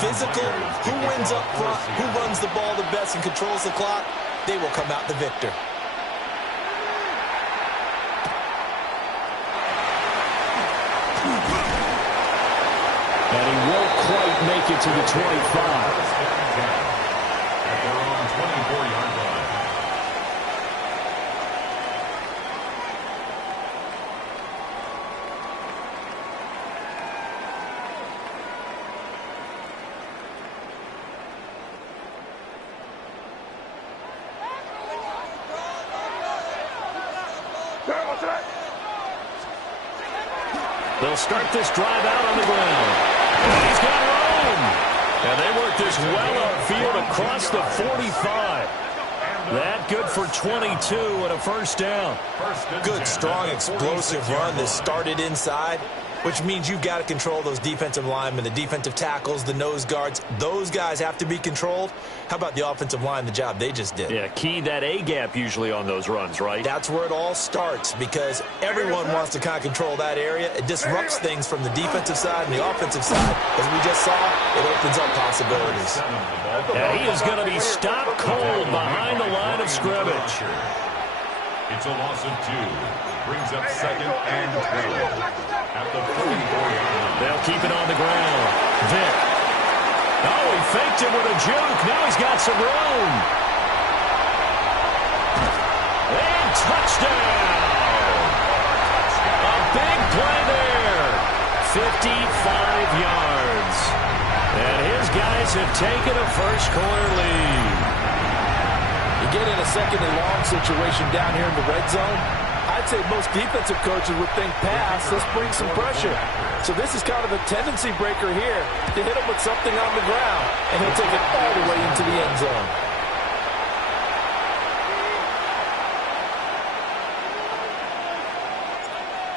physical, who wins up front, who runs the ball the best and controls the clock, they will come out the victor. And he won't quite make it to the 25. At their own 24-yard line. They'll start this drive out on the ground. And he's got room. And they work this well upfield across the 45. That good for 22 and a first down. Good, strong, explosive run that started inside, which means you've got to control those defensive linemen, the defensive tackles, the nose guards. Those guys have to be controlled. How about the offensive line, the job they just did? Yeah, key that A-gap usually on those runs, right? That's where it all starts because everyone wants to kind of control that area. It disrupts things from the defensive side and the offensive side. As we just saw, it opens up possibilities. Yeah, he is going to be stopped cold behind the line of scrimmage. It's a loss of 2. Brings up second and 12. At the 44-yard line. They'll keep it on the ground. Vick. Oh, he faked it with a juke. Now he's got some room. And touchdown. A big play there. 55 yards. And his guys have taken a first-quarter lead. You get in a second and long situation down here in the red zone, I'd say most defensive coaches would think pass, let's bring some pressure. So this is kind of a tendency breaker here to hit him with something on the ground, and he'll take it all the way into the end zone.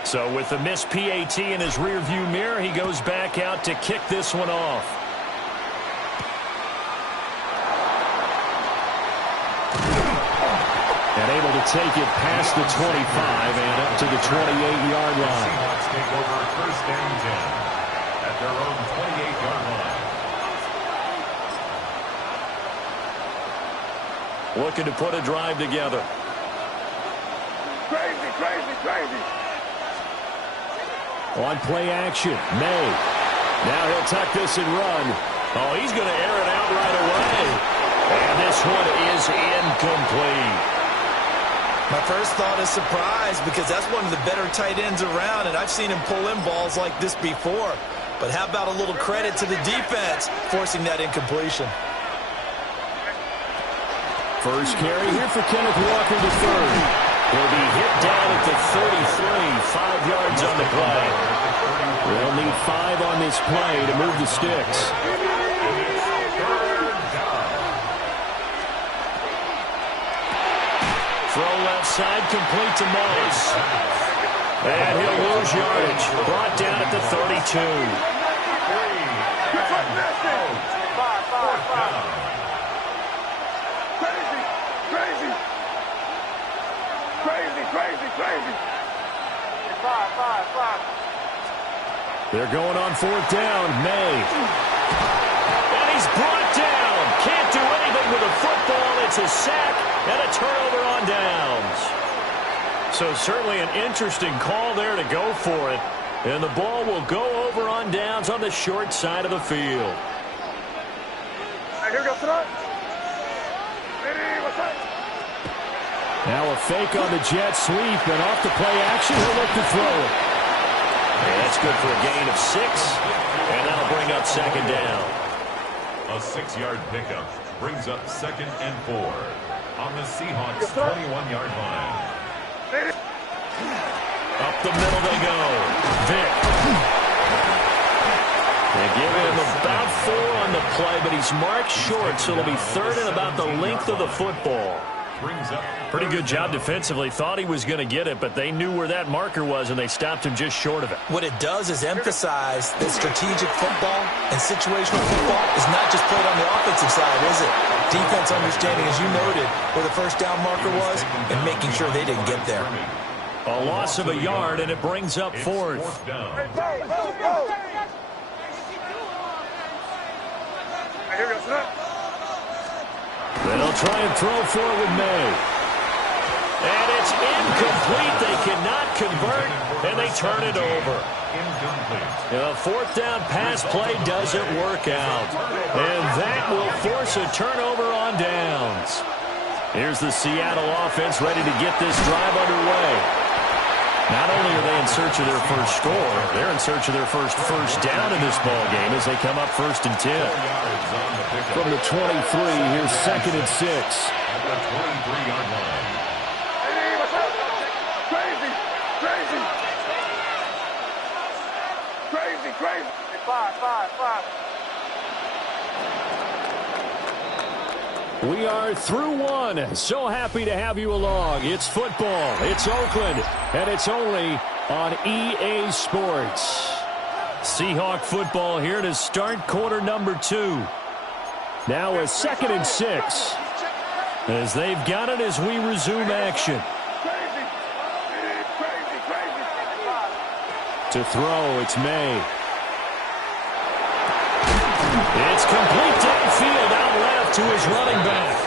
So with the missed PAT in his rearview mirror, he goes back out to kick this one off. And able to take it past the 25 and up to the 28-yard line. Seahawks take over first and 10 at their own 28-yard line. Looking to put a drive together. Crazy, crazy, crazy. On play action, May. Now he'll tuck this and run. Oh, he's going to air it out right away. And this one is incomplete. My first thought is surprise because that's one of the better tight ends around, and I've seen him pull in balls like this before. But how about a little credit to the defense forcing that incompletion? First carry here for Kenneth Walker III. He'll be hit down at the 33, 5 yards on the play. They'll need 5 on this play to move the sticks. Throw left side, complete to Moss. And he'll lose yardage. Brought down at the 32. Crazy, crazy. Crazy, crazy, crazy. 5. They're going on fourth down. May. And he's brought down. Can't do anything with a football. It's a sack and a turnover on downs. So certainly an interesting call there to go for it. And the ball will go over on downs on the short side of the field. Here we go, tonight. What's up? Now a fake on the jet sweep, and off the play action, he'll look to throw it. And that's good for a gain of 6, and that'll bring up second down. A 6-yard pickup brings up second and 4 on the Seahawks 21-yard line. Up the middle they go. Vick. They give him about 4 on the play, but he's marked short, so it'll be third and about the length of the football. Pretty good job defensively. Thought he was going to get it, but they knew where that marker was, and they stopped him just short of it. What it does is emphasize that strategic football and situational football is not just played on the offensive side, is it? Defense understanding, as you noted, where the first down marker was and making sure they didn't get there. A loss of a yard, and it brings up fourth. Hey, go. They'll try and throw for it with May. And it's incomplete. They cannot convert, and they turn it over. The fourth down pass play doesn't work out. And that will force a turnover on downs. Here's the Seattle offense ready to get this drive underway. Not only are they in search of their first score, they're in search of their first down in this ball game as they come up 1st and 10. From the 23, here's 2nd and 6. At the 23-yard line. Hey, what's up? Crazy, crazy. Crazy, crazy. Hey, five. We are through one. So happy to have you along. It's football. It's Oakland. And it's only on EA Sports. Seahawk football here to start quarter number 2. Now a 2nd and 6. As they've got it as we resume action. Crazy. To throw, it's May. It's complete downfield out left to his running back.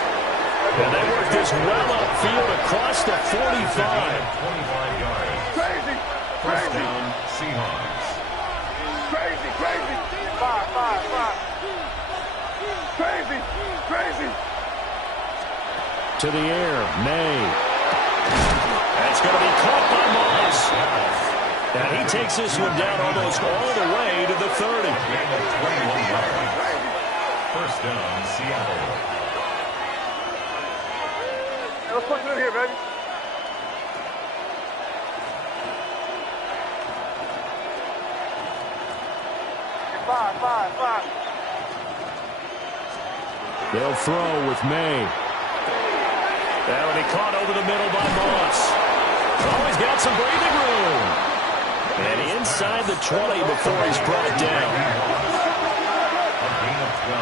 And they work this well upfield across the 45. 25 yards. Crazy. First down, Seahawks. Crazy. Five. Crazy. To the air, May. That's going to be caught by Moss. And he takes this one down almost all the way to the 30. First down, Seattle. Hey, let's punch it in here, baby. Five. They'll throw with May. That will be caught over the middle by Moss. Oh, he's got some breathing room. And inside the 20 before he's brought down. A gain of 12.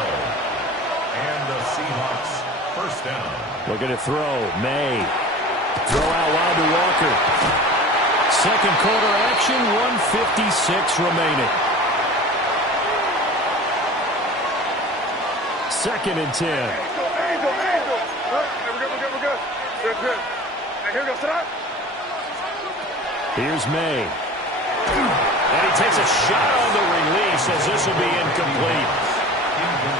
And the Seahawks first down. Looking to throw. May. Throw out wide to Walker. Second quarter action, 1:56 remaining. 2nd and 10. Angel. We're good. Good. Hey, here we go. Sit up. Here's May. And he takes a shot on the release as this will be incomplete.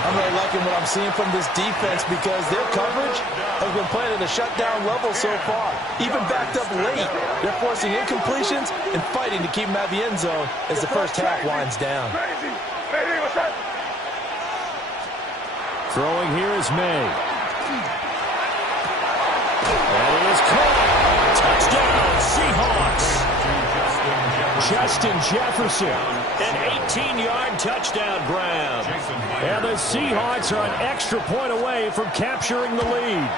I'm really liking what I'm seeing from this defense because their coverage has been playing at a shutdown level so far. Even backed up late, they're forcing incompletions and fighting to keep them out of the end zone as the first half winds down. Crazy. Hey, what's up? Throwing here is May. That is caught. Touchdown, Seahawks. Justin Jefferson. An 18-yard touchdown grab. And the Seahawks are an extra point away from capturing the lead.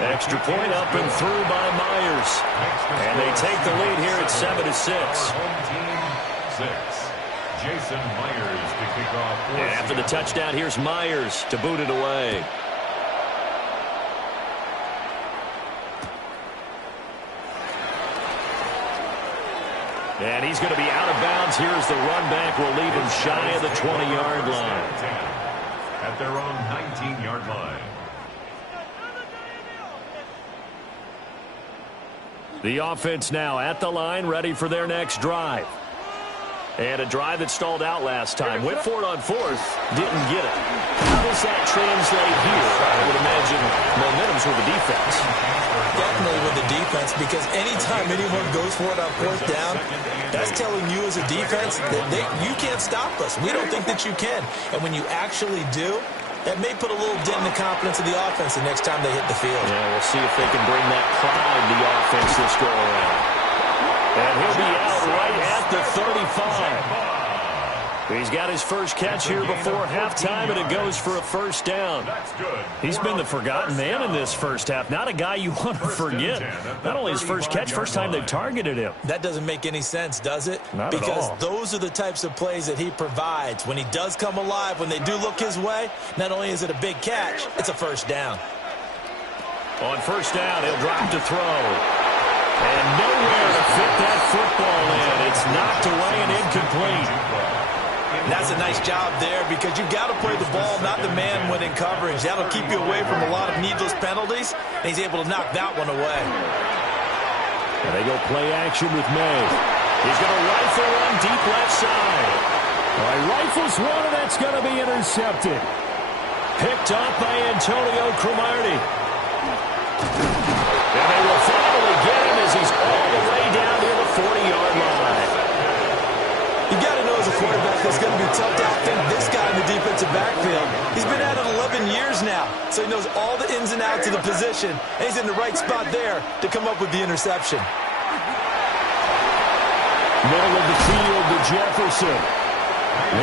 Extra point up and through by Myers. And they take the lead here at 7-6. Home team 6. Jason Myers to kick off. And after the touchdown, here's Myers to boot it away. And he's going to be out of bounds. Here's the run back. Will leave him shy of the 20-yard line. At their own 19-yard line. The offense now at the line, ready for their next drive. And a drive that stalled out last time. Went for it on 4th, didn't get it. How does that translate here? I would imagine momentum's with the defense. Definitely with the defense, because anytime anyone goes for it on 4th down, that's telling you as a defense that you can't stop us. We don't think that you can. And when you actually do, that may put a little dent in the confidence of the offense the next time they hit the field. Yeah, we'll see if they can bring that pride to the offense this go around. And he'll be out right at the 35. He's got his first catch here before halftime, and it goes for a first down. He's been the forgotten man in this first half. Not a guy you want to forget. Not only his first catch, first time they've targeted him. That doesn't make any sense, does it? Not at all. Because those are the types of plays that he provides. When he does come alive, when they do look his way, not only is it a big catch, it's a first down. On first down, he'll drop to throw. And nowhere to fit that football in. It's knocked away and incomplete. And that's a nice job there because you've got to play the ball, not the man when in coverage. That'll keep you away from a lot of needless penalties, and he's able to knock that one away. And they go play action with May. He's going to rifle one deep left side. Well, he rifles one, and that's going to be intercepted. Picked up by Antonio Cromartie. And they will finally get him as he's all the way down near the 40-yard line. You got to know as a quarterback it's going to be tough to outthink this guy in the defensive backfield. He's been at it 11 years now, so he knows all the ins and outs of the position, and he's in the right spot there to come up with the interception. Middle of the field to Jefferson.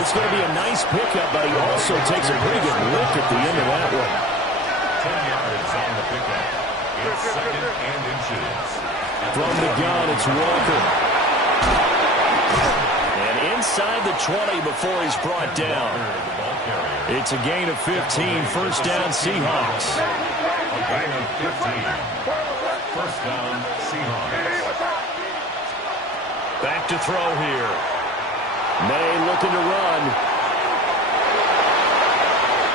It's going to be a nice pickup, but he also takes a pretty good lift at the end of that one. 10 yards on the pickup. It's second and inches. From the gun, it's Walker. And inside the 20 before he's brought down. It's a gain of 15, first down Seahawks. A gain of 15. First down Seahawks. Back to throw here. May looking to run.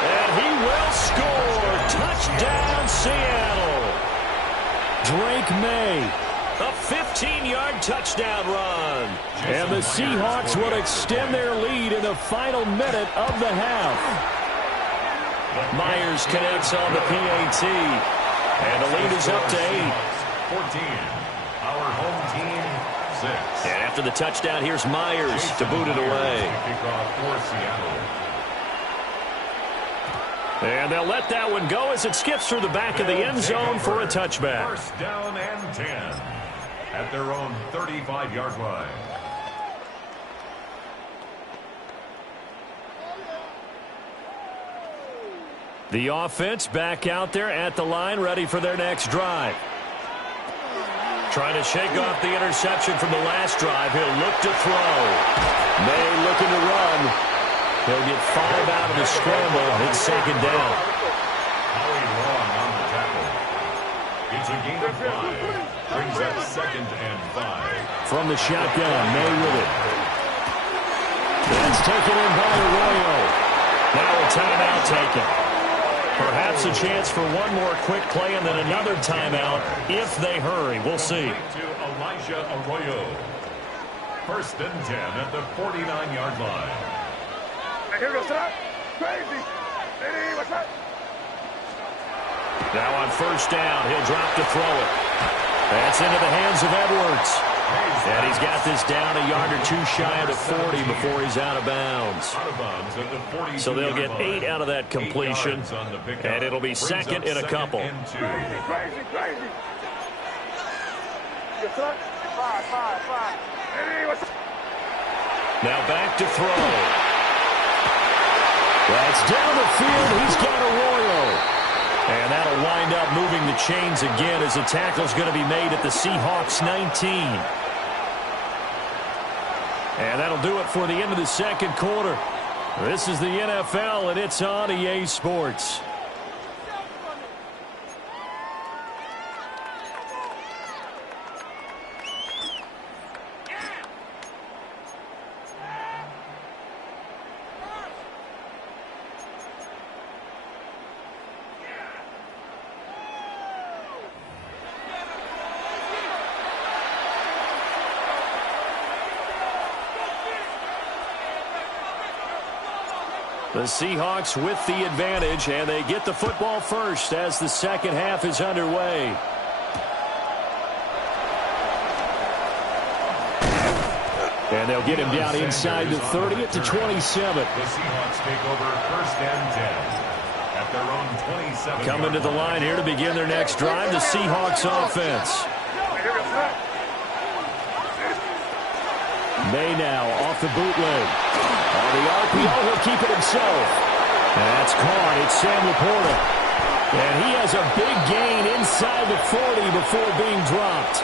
And he will score. Touchdown, Seattle. Drake May. A 15-yard touchdown run. And the Seahawks will extend their lead in the final minute of the half. Myers connects on the PAT. And the lead is up to 8. 14. Our home team, 6. And after the touchdown, here's Myers to boot it away. Kickoff for Seattle. And they'll let that one go as it skips through the back of the end zone for a touchback. First down and 10 at their own 35-yard line. The offense back out there at the line, ready for their next drive. Trying to shake off the interception from the last drive. He'll look to throw. May looking to run. He'll get 5 out of the scramble. It's second down. Howie Long on the tackle. It's a gain of 5. Brings up second and 5. From the shotgun, May with it. That's taken in by Arroyo. Now a timeout taken. Perhaps a chance for one more quick play and then another timeout if they hurry. We'll see. To Elijah Arroyo. First and 10 at the 49-yard line. Here goes that. Crazy. Hey, what's that? Now on first down, he'll drop to throw it. That's into the hands of Edwards. And he's got this down a yard or two shy of the 40 before he's out of bounds. So they'll get 8 out of that completion, and it'll be second in a couple. Crazy, crazy. Yes, sir. 5. Hey, what's that? Now back to throw. That's down the field. He's got Arroyo. And that'll wind up moving the chains again as the tackle's going to be made at the Seahawks 19. And that'll do it for the end of the second quarter. This is the NFL, and it's on EA Sports. The Seahawks with the advantage, and they get the football first as the second half is underway. And they'll get him down inside the 30 at the 27. The Seahawks take over first and 10 at their own 27. Coming to the line here to begin their next drive, the Seahawks offense. May now off the bootleg. On the RPO, he'll keep it himself. And that's caught. It's Sam Laporta. And he has a big gain inside the 40 before being dropped.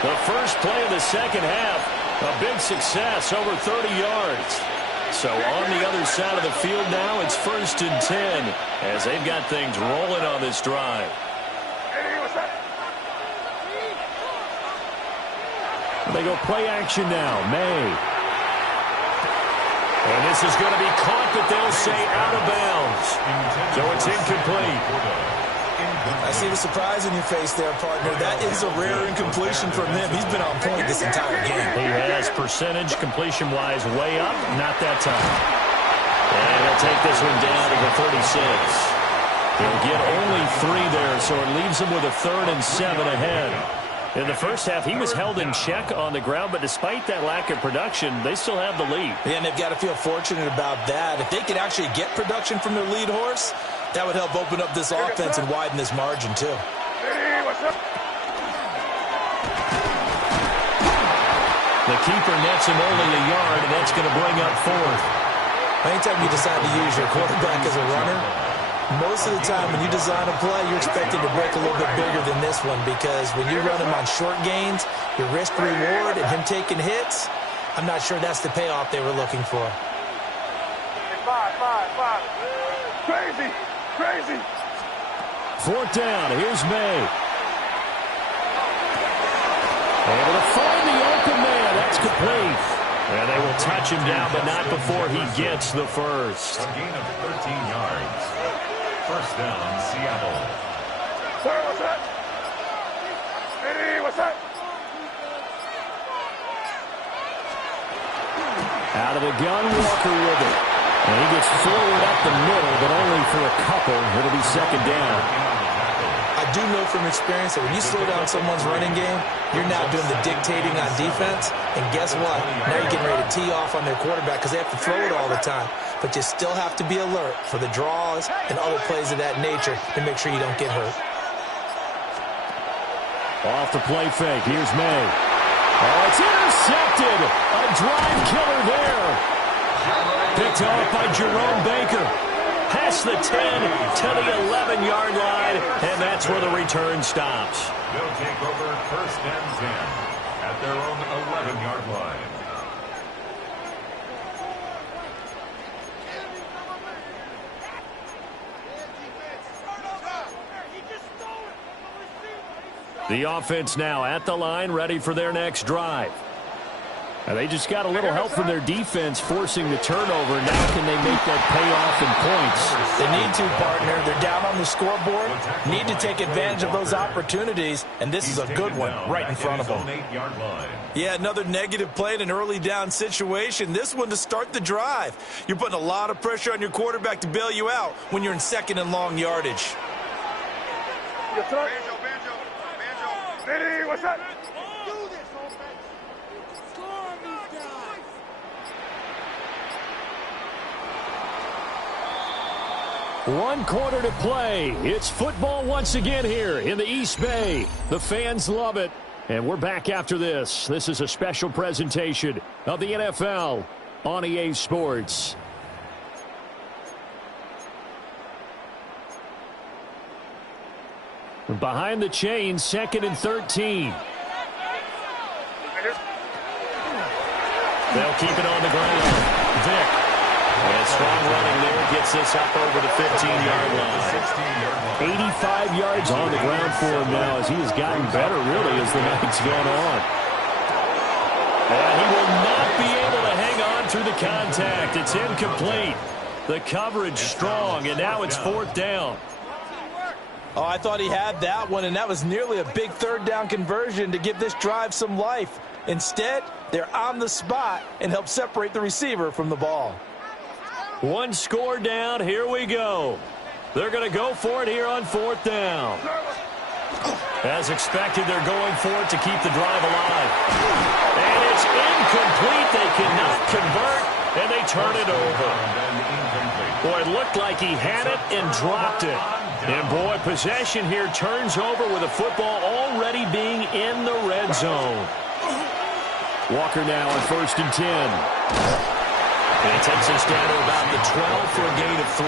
The first play of the second half, a big success, over 30 yards. So on the other side of the field now, it's first and 10 as they've got things rolling on this drive. They go play action now. May. And this is going to be caught, but they'll say out of bounds. So it's incomplete. I see the surprise in your face there, partner. That is a rare incompletion from him. He's been on point this entire game. He has percentage completion-wise way up, not that time. And he'll take this one down to the 36. He'll get only 3 there, so it leaves him with a 3rd and 7 ahead. In the first half, he was held in check on the ground, but despite that lack of production, they still have the lead. Yeah, and they've got to feel fortunate about that. If they could actually get production from their lead horse, that would help open up this offense and widen this margin, too. The keeper nets him only a yard, and that's going to bring up 4th. Anytime you decide to use your quarterback as a runner, most of the time when you design a play, you're expected to break a little bit bigger than this one, because when you run him on short gains, your risk-reward and him taking hits, I'm not sure that's the payoff they were looking for. Five. Crazy. 4th down. Here's May. Able to find the open man. That's complete. And they will touch him down, but not before he gets the first. A gain of 13 yards. First down, Seattle. Sir, what's that? Hey, what's that? Out of the gun, Walker with it. And he gets forward up the middle, but only for a couple. It'll be 2nd down. I do know from experience that when you slow down someone's running game, you're now doing the dictating on defense. And guess what? Now you're getting ready to tee off on their quarterback because they have to throw it all the time. But you still have to be alert for the draws and other plays of that nature to make sure you don't get hurt. Off the play fake. Here's May. Oh, it's intercepted. A drive killer there. Picked off by Jerome Baker. Past the 10 to the 11-yard line, and that's where the return stops. They'll take over 1st and 10 at their own 11-yard line. The offense now at the line, ready for their next drive. And they just got a little help from their defense forcing the turnover. Now can they make that payoff in points? They need to, partner. They're down on the scoreboard. Need to take advantage of those opportunities, and this is a good one right in front of them. Yeah, another negative play in an early down situation. This one to start the drive. You're putting a lot of pressure on your quarterback to bail you out when you're in 2nd and long yardage. Hey, what's that? One quarter to play. It's football once again here in the East Bay. The fans love it. And we're back after this. This is a special presentation of the NFL on EA Sports. Behind the chains, 2nd and 13. They'll keep it on the ground. Vick. And strong running there gets this up over the 15-yard line. 85 yards on the ground for him now as he has gotten better, really, as the night's gone on. And he will not be able to hang on through the contact. It's incomplete. The coverage strong, and now it's 4th down. Oh, I thought he had that one, and that was nearly a big 3rd down conversion to give this drive some life. Instead, they're on the spot and help separate the receiver from the ball. One score down. Here we go. They're going to go for it here on 4th down. As expected, they're going for it to keep the drive alive. And it's incomplete. They cannot convert, and they turn it over. Boy, it looked like he had it and dropped it. And, boy, possession here turns over with the football already being in the red zone. Walker now on 1st and 10. And it takes us down to about the 12 for a gain of 3.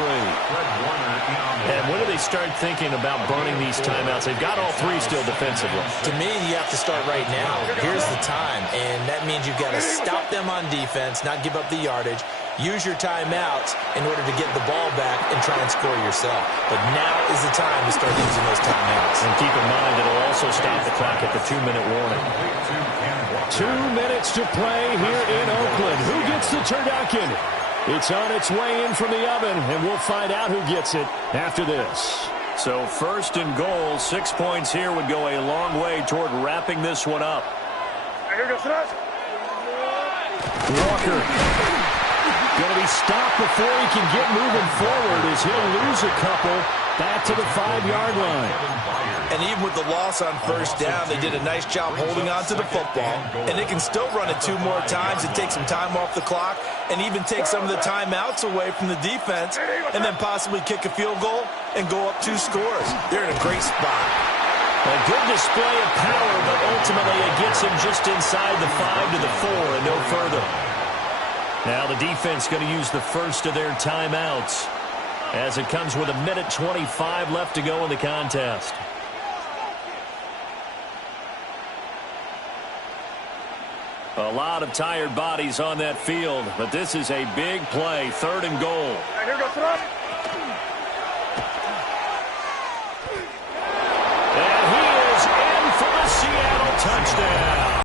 And when do they start thinking about burning these timeouts? They've got all 3 still defensively. To me, you have to start right now. Here's the time, and that means you've got to stop them on defense, not give up the yardage, use your timeouts in order to get the ball back and try and score yourself. But now is the time to start using those timeouts. And keep in mind, it'll also stop the clock at the 2-minute warning. 2 minutes to play here in Oakland. Who gets the turducken? It's on its way in from the oven, and we'll find out who gets it after this. So 1st and goal, 6 points here would go a long way toward wrapping this one up. Here goes Russ. Walker going to be stopped before he can get moving forward as he'll lose a couple back to the 5-yard line. And even with the loss on 1st down, they did a nice job holding on to the football. And they can still run it 2 more times and take some time off the clock and even take some of the timeouts away from the defense and then possibly kick a field goal and go up 2 scores. They're in a great spot. A good display of power, but ultimately it gets him just inside the 5 to the 4 and no further. Now the defense going to use the first of their timeouts as it comes with 1:25 left to go in the contest. A lot of tired bodies on that field, but this is a big play, 3rd and goal. Here goes Russ.